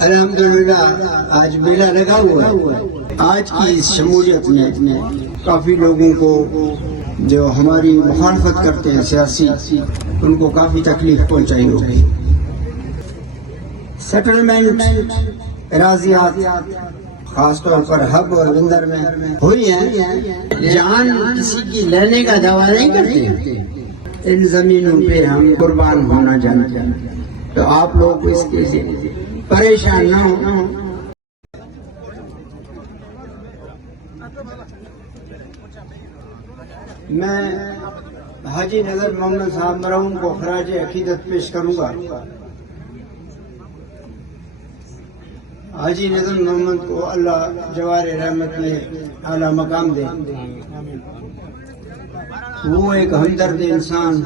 الحمدللہ آج میلہ لگا ہوا ہے۔ آج کی اس شمولیت میں کافی لوگوں کو جو ہماری مخالفت کرتے ہیں سیاسی، ان کو کافی تکلیف پہنچائی ہوگی۔ سیٹلمنٹ اراضیات خاص طور پر ہب اور بندر میں ہوئی ہیں، جان کسی کی لینے کا دعویٰ نہیں کرتے، ان زمینوں پہ ہم قربان ہونا جانتے ہیں، تو آپ لوگ اس کے لیے پریشان نہ ہو۔ میں حاجی نظر محمد صاحب مرحوم کو خراج عقیدت پیش کروں گا۔ حاجی نظر محمد کو اللہ جوار رحمت میں اعلیٰ مقام دے۔ وہ ایک ہمدرد انسان،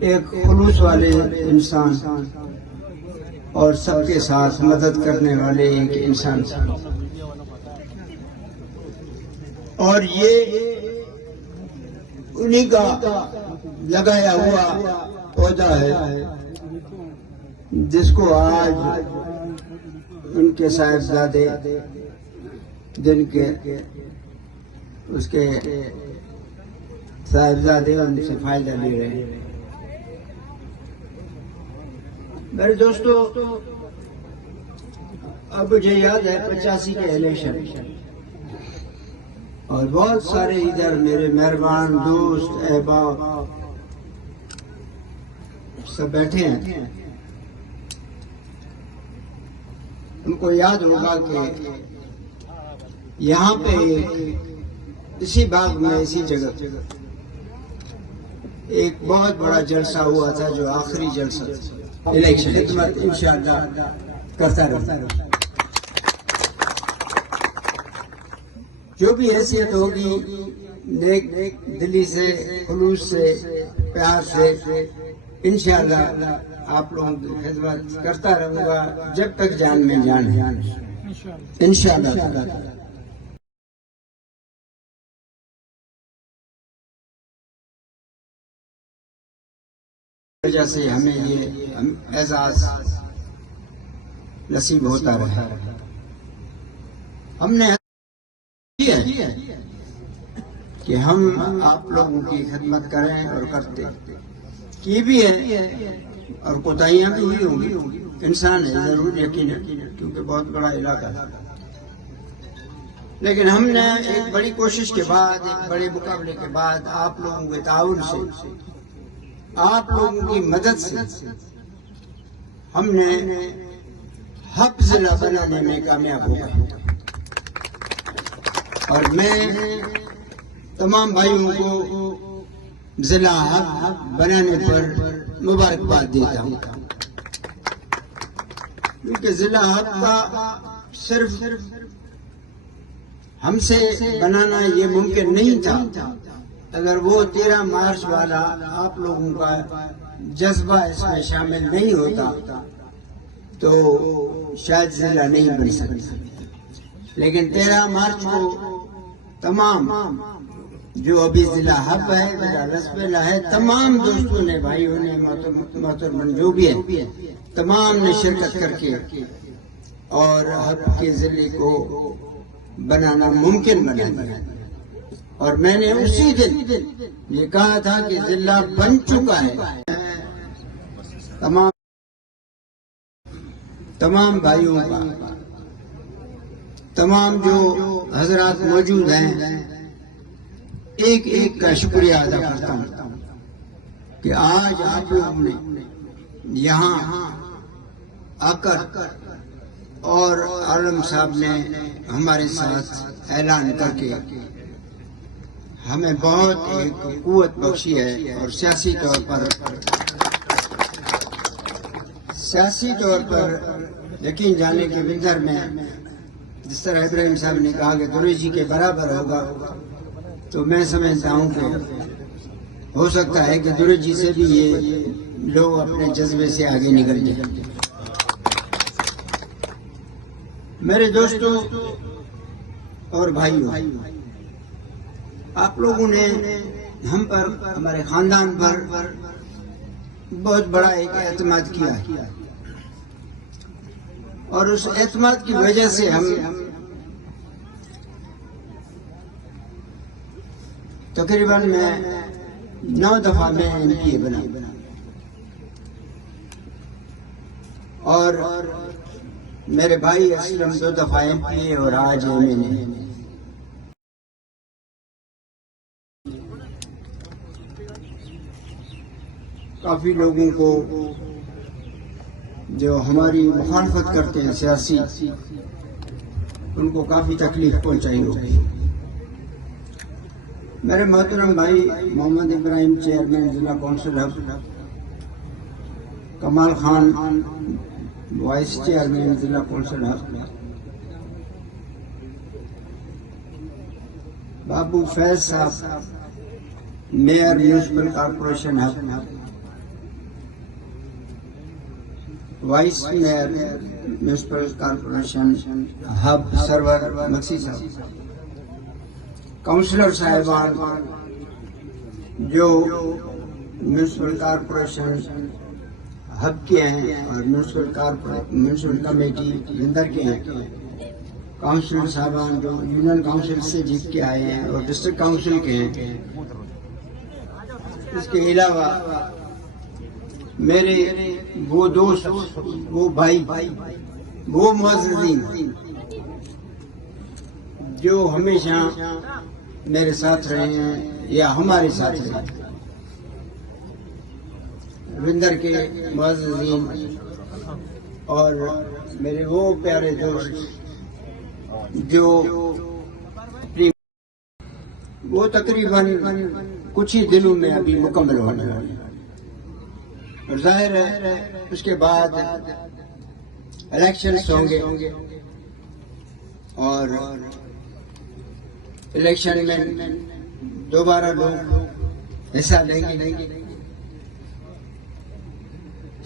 ایک خلوص والے انسان اور سب کے ساتھ مدد کرنے والے ایک انسان تھے، اور یہ انہی کا لگایا ہوا پودا ہے جس کو آج ان کے صاحبزادے جن کے اس کے صاحبزادے ان سے فائدہ لے رہے ہیں۔ میرے دوستو، اب مجھے یاد ہے 85 کے الیکشن، اور بہت سارے ادھر میرے مہربان دوست احباب سب بیٹھے ہیں، ان کو یاد ہوگا کہ یہاں پہ اسی باغ میں اسی جگہ ایک بہت بڑا جلسہ ہوا تھا، جو آخری جلسہ الیکشن خدمت انشاءاللہ کرتا رہتا۔ جو بھی حیثیت ہوگی نیک دلی سے، خلوص سے، پیار سے انشاءاللہ آپ لوگوں کی خدمت کرتا رہوں گا جب تک جان میں جان ہے، انشاءاللہ۔ وجہ سے ہمیں یہ اعزاز نصیب ہوتا رہا۔ ہم نے کہ ہم آپ لوگوں کی خدمت کریں اور کرتے کی بھی ہے، اور کوتاہیاں بھی ہوئی ہوں گی، انسان ہے ضرور، یقین ہے، کیونکہ بہت بڑا علاقہ ہے، لیکن ہم نے ایک بڑی کوشش کے بعد، ایک بڑے مقابلے کے بعد، آپ لوگوں کے تعاون سے، آپ لوگوں کی مدد سے ہم نے ہب ضلع بنانے میں کامیاب ہو گئے، اور میں تمام بھائیوں کو ضلع ہب بنانے پر مبارکباد دیتا ہوں، کیونکہ ضلع ہب کا صرف ہم سے بنانا یہ ممکن نہیں تھا اگر وہ 13 مارچ والا آپ لوگوں کا جذبہ اس میں شامل نہیں ہوتا تو شاید ضلع نہیں بن سکتا۔ لیکن 13 مارچ کو تمام جو ابھی ضلع ہب ہے، ضلع لسبیلہ ہے، تمام دوستوں نے، بھائیوں نے، محترم جو بھی ہے، تمام نے شرکت کر کے اور ہب کے ضلع کو بنانا ممکن بنا دیا، اور میں نے اسی دن یہ کہا تھا کہ ضلع بن چکا ہے۔ تمام بھائیوں کا، تمام جو حضرات موجود ہیں، ایک ایک کا شکریہ ادا کرتا ہوں کہ آج آپ لوگوں نے یہاں آ کر، اور عالم صاحب نے ہمارے ساتھ اعلان کر کے ہمیں بہت ایک قوت بخشی ہے، اور سیاسی طور پر یقین جانے کے بندر میں جس طرح ابراہیم صاحب نے کہا کہ درے جی کے برابر ہوگا، تو میں سمجھتا ہوں کہ ہو سکتا ہے کہ درے جی سے بھی یہ لوگ اپنے جذبے سے آگے نکل جائیں۔ میرے دوستوں اور بھائیوں، آپ لوگوں نے ہم پر، ہمارے خاندان پر بہت بڑا ایک اعتماد کیا ہے، اور اس اعتماد کی وجہ سے ہم تقریباً میں 9 دفعہ میں MP بنا اور میرے بھائی اسلم 2 دفعہ MP اور آج MLA۔ کافی لوگوں کو جو ہماری مخالفت کرتے ہیں سیاسی، ان کو کافی تکلیف پہنچائی ہوگی۔ میرے محترم بھائی محمد ابراہیم چیئرمین ضلع council Hub, Kamal Khan vice chairman ضلع council Hub, Babu Faiz Sahib mayor municipal corporation Hub, vice mayor municipal corporation Hub Sarwar Maksi Sahib, councillor صاحبان جو میونسپل کارپوریشن ہب کے ہیں اور میونسپل کمیٹی جندر کے ہیں، کاؤنسلر صاحبان جو یونین کاؤنسل سے جیت کے آئے ہیں اور ڈسٹرکٹ کاؤنسل کے ہیں، اس کے علاوہ میرے وہ دوست، وہ بھائی، وہ معززین جو ہمیشہ میرے ساتھ رہے ہیں یا ہمارے ساتھ رہے ہیں، وندر کے معززین اور میرے وہ پیارے دوست جو وہ تقریباً کچھ ہی دنوں میں ابھی مکمل ہونے والے ہیں، اور ظاہر ہے اس کے بعد الیکشنز ہوں گے اور الیکشن میں دوبارہ لوگ حصہ لیں گے۔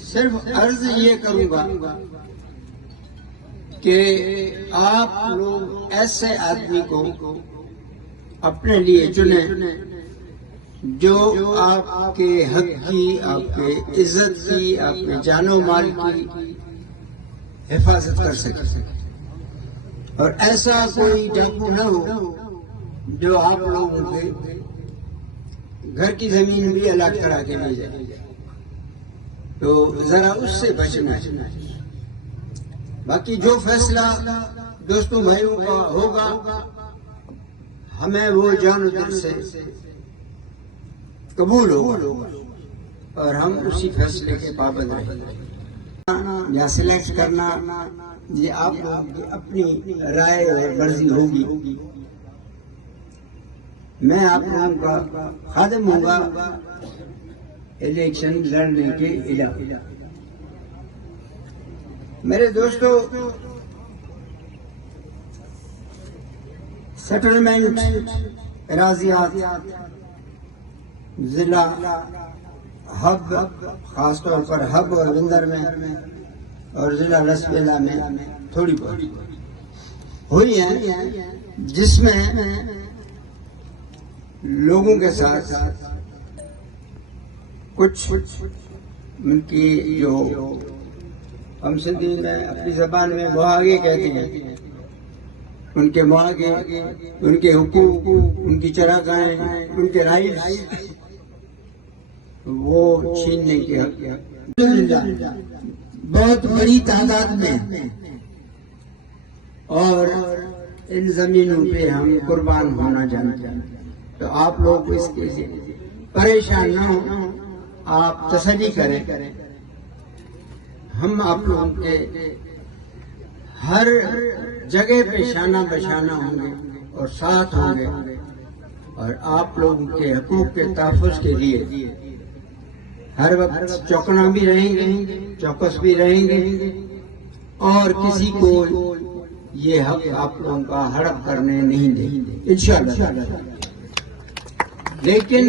صرف عرض یہ کروں گا کہ آپ لوگ ایسے آدمی کو اپنے لیے چنیں جو آپ کے حق کی، آپ کے عزت کی، آپ کے جان و مال کی حفاظت کر سکے، اور ایسا کوئی ڈاکو نہ ہو جو آپ لوگوں کے گھر کی زمین بھی الگ کرا کے لے جائے، تو ذرا اس سے بچنا ہے۔ باقی جو فیصلہ دوستوں بھائیوں کا ہوگا ہمیں وہ جان و دل سے قبول ہوگا اور ہم اسی فیصلے کے پابند رہیں گے۔ یا سلیکٹ کرنا یہ آپ لوگوں کی اپنی رائے اور مرضی ہوگی، میں آپ لوگوں کا خادم ہوں گا الیکشن لڑنے کے علاوہ۔ میرے دوستو، سیٹلمنٹ اراضیات ضلع ہب، خاص طور پر ہب اور وندر میں اور ضلع لسبیلا میں تھوڑی بہت ہوئی ہیں، جس میں لوگوں کے ساتھ کچھ ان کی جو ہم سندھی میں اپنی زبان میں محاگے کہتے ہیں، ان کے محاگے، ان کے حقوق، ان کی چراگاہیں، ان کے رائٹس وہ چھیننے کے حق بہت بڑی تعداد میں، اور ان زمینوں پہ ہم قربان ہونا جانتے ہیں، تو آپ لوگ اس کے لیے پریشان نہ ہوں، آپ تسلی کریں، ہم آپ لوگوں کے ہر جگہ پہ شانہ بشانہ ہوں گے اور ساتھ ہوں گے، اور آپ لوگوں کے حقوق کے تحفظ کے لیے ہر وقت چوکنا بھی رہیں گے، چوکس بھی رہیں گے، اور کسی کو یہ حق آپ لوگوں کا ہڑپ کرنے نہیں دیں گے انشاءاللہ۔ لیکن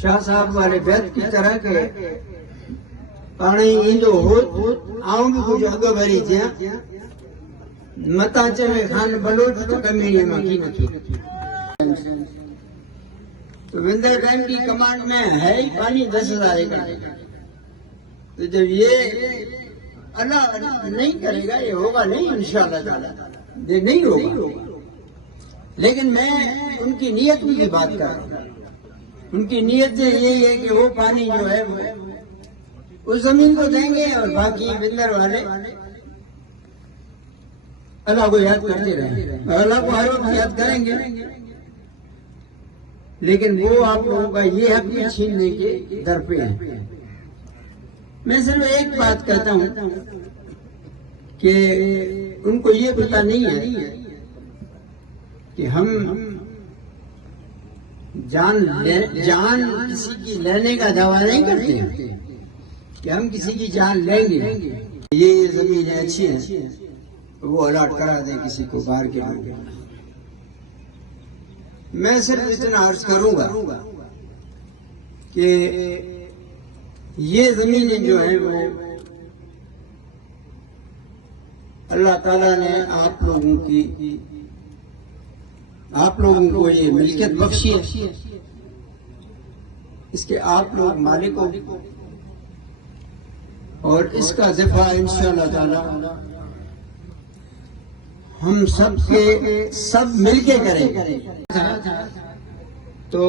شاہ صاحب والے بیت کی طرح کے پانی ایندو ہو آؤں بھی کچھ اگو بھری تھیا متا چلے خان بلوچ تو کمینے مکی نکی تو وندر بینک کی کمانڈ میں ہے ہی پانی 10,000 ایکڑ، تو جب یہ اللہ نہیں کرے گا یہ ہوگا نہیں انشاءاللہ تعالی، یہ نہیں ہوگا۔ لیکن میں ان کی نیتوں کی بات کر رہا ہوں، ان کی نیت یہی ہے کہ وہ پانی جو ہے وہ اس زمین کو دیں گے اور باقی وندر والے اللہ کو یاد کرتے رہیں گے، اللہ کو ہر وقت یاد کریں گے، لیکن وہ آپ لوگوں کا یہ حق بھی چھیننے کے در پہ ہے۔ میں صرف ایک بات کہتا ہوں کہ ان کو یہ پتہ نہیں ہے کہ ہم جان کسی کی لینے کا دعویٰ نہیں کرتے ہیں کہ ہم کسی کی جان لیں گے، یہ زمینیں اچھی ہیں وہ الاٹ کرا دیں کسی کو باہر کے لوگ۔ میں صرف اتنا عرض کروں گا کہ یہ زمینیں جو ہیں وہ اللہ تعالیٰ نے آپ لوگوں کو یہ ملکیت بخشی ہے، اس کے آپ لوگ مالک ہو، اور اس کا دفاع انشاءاللہ تعالی ہم سب مل کے کریں گے۔ تو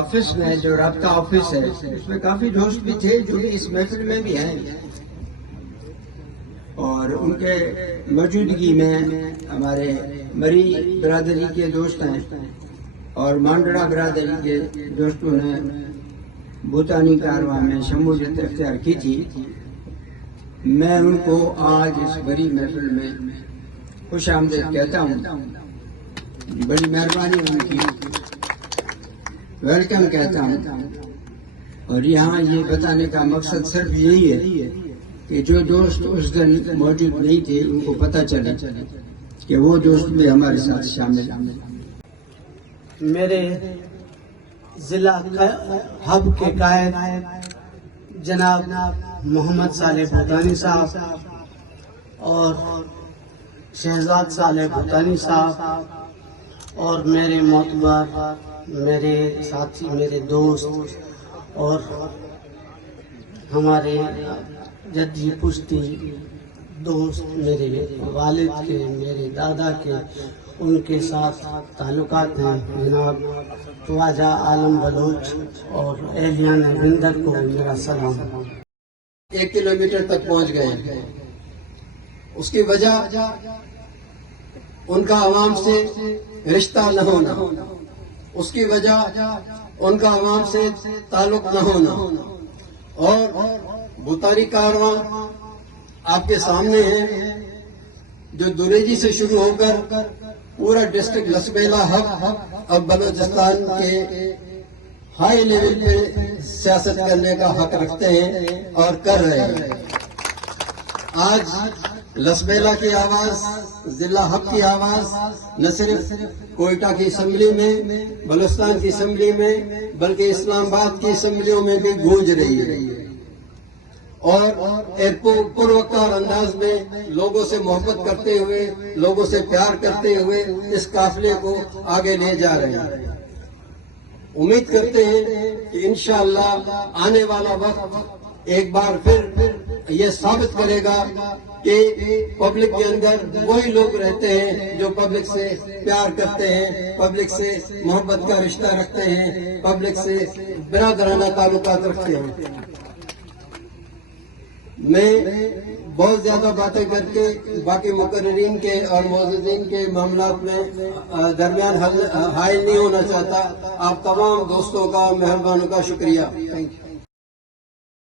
آفس میں جو رابطہ آفس ہے اس میں کافی دوست بھی تھے جو بھی اس محفل میں بھی ہیں، اور ان کے موجودگی میں ہمارے مری برادری کے دوست ہیں اور مانڈڑا برادری کے دوستوں نے بھوتانی کارواں میں شمولیت اختیار کی تھی۔ میں ان کو آج اس بڑی محفل میں خوش آمدید کہتا ہوں، بڑی مہربانی ان کی ویلکم کہتا ہوں، اور یہاں یہ بتانے کا مقصد صرف یہی ہے کہ جو دوست اس دن موجود نہیں تھے ان کو پتہ چلے کہ وہ دوست بھی ہمارے ساتھ شامل ہیں۔ میرے ضلع ہب کے قائد جناب محمد صالح بھوتانی صاحب اور شہزاد صالح بھوتانی صاحب اور میرے معتبر، میرے ساتھی، میرے دوست اور ہمارے جدی پشتی دوست، میرے والد کے، میرے دادا کے، ان کے ساتھ تعلقات ہیں، جناب خواجہ عالم بلوچ اور اہلیان وندر کو میرا سلام۔ 1 کلومیٹر تک پہنچ گئے، اس کی وجہ ان کا عوام سے رشتہ نہ ہونا، اس کی وجہ ان کا عوام سے تعلق نہ ہونا، اور بھوتانی کارواں آپ کے سامنے ہے جو دوریجی سے شروع ہو کر پورا ڈسٹرکٹ لسبیلا ہب اب بلوچستان کے ہائی لیول پہ سیاست کرنے کا حق رکھتے ہیں اور کر رہے ہیں۔ آج لسبیلا کی آواز، ضلع ہب کی آواز نہ صرف کوئٹہ کی اسمبلی میں، بلوچستان کی اسمبلی میں، بلکہ اسلام آباد کی اسمبلیوں میں بھی گونج رہی ہے، اور ایک پروکار انداز میں لوگوں سے محبت کرتے ہوئے، لوگوں سے پیار کرتے ہوئے اس قافلے کو آگے لے جا رہے ہیں۔ امید کرتے ہیں کہ انشاءاللہ آنے والا وقت ایک بار پھر یہ ثابت کرے گا کہ پبلک کے اندر وہی لوگ رہتے ہیں جو پبلک سے پیار کرتے ہیں، پبلک سے محبت کا رشتہ رکھتے ہیں، پبلک سے برادرانہ تعلقات رکھتے ہیں۔ میں بہت زیادہ باتیں کر کے باقی مقررین کے اور معززین کے معاملات میں درمیان حائل نہیں ہونا چاہتا۔ آپ تمام دوستوں کا، مہربانوں کا شکریہ۔ Thank you.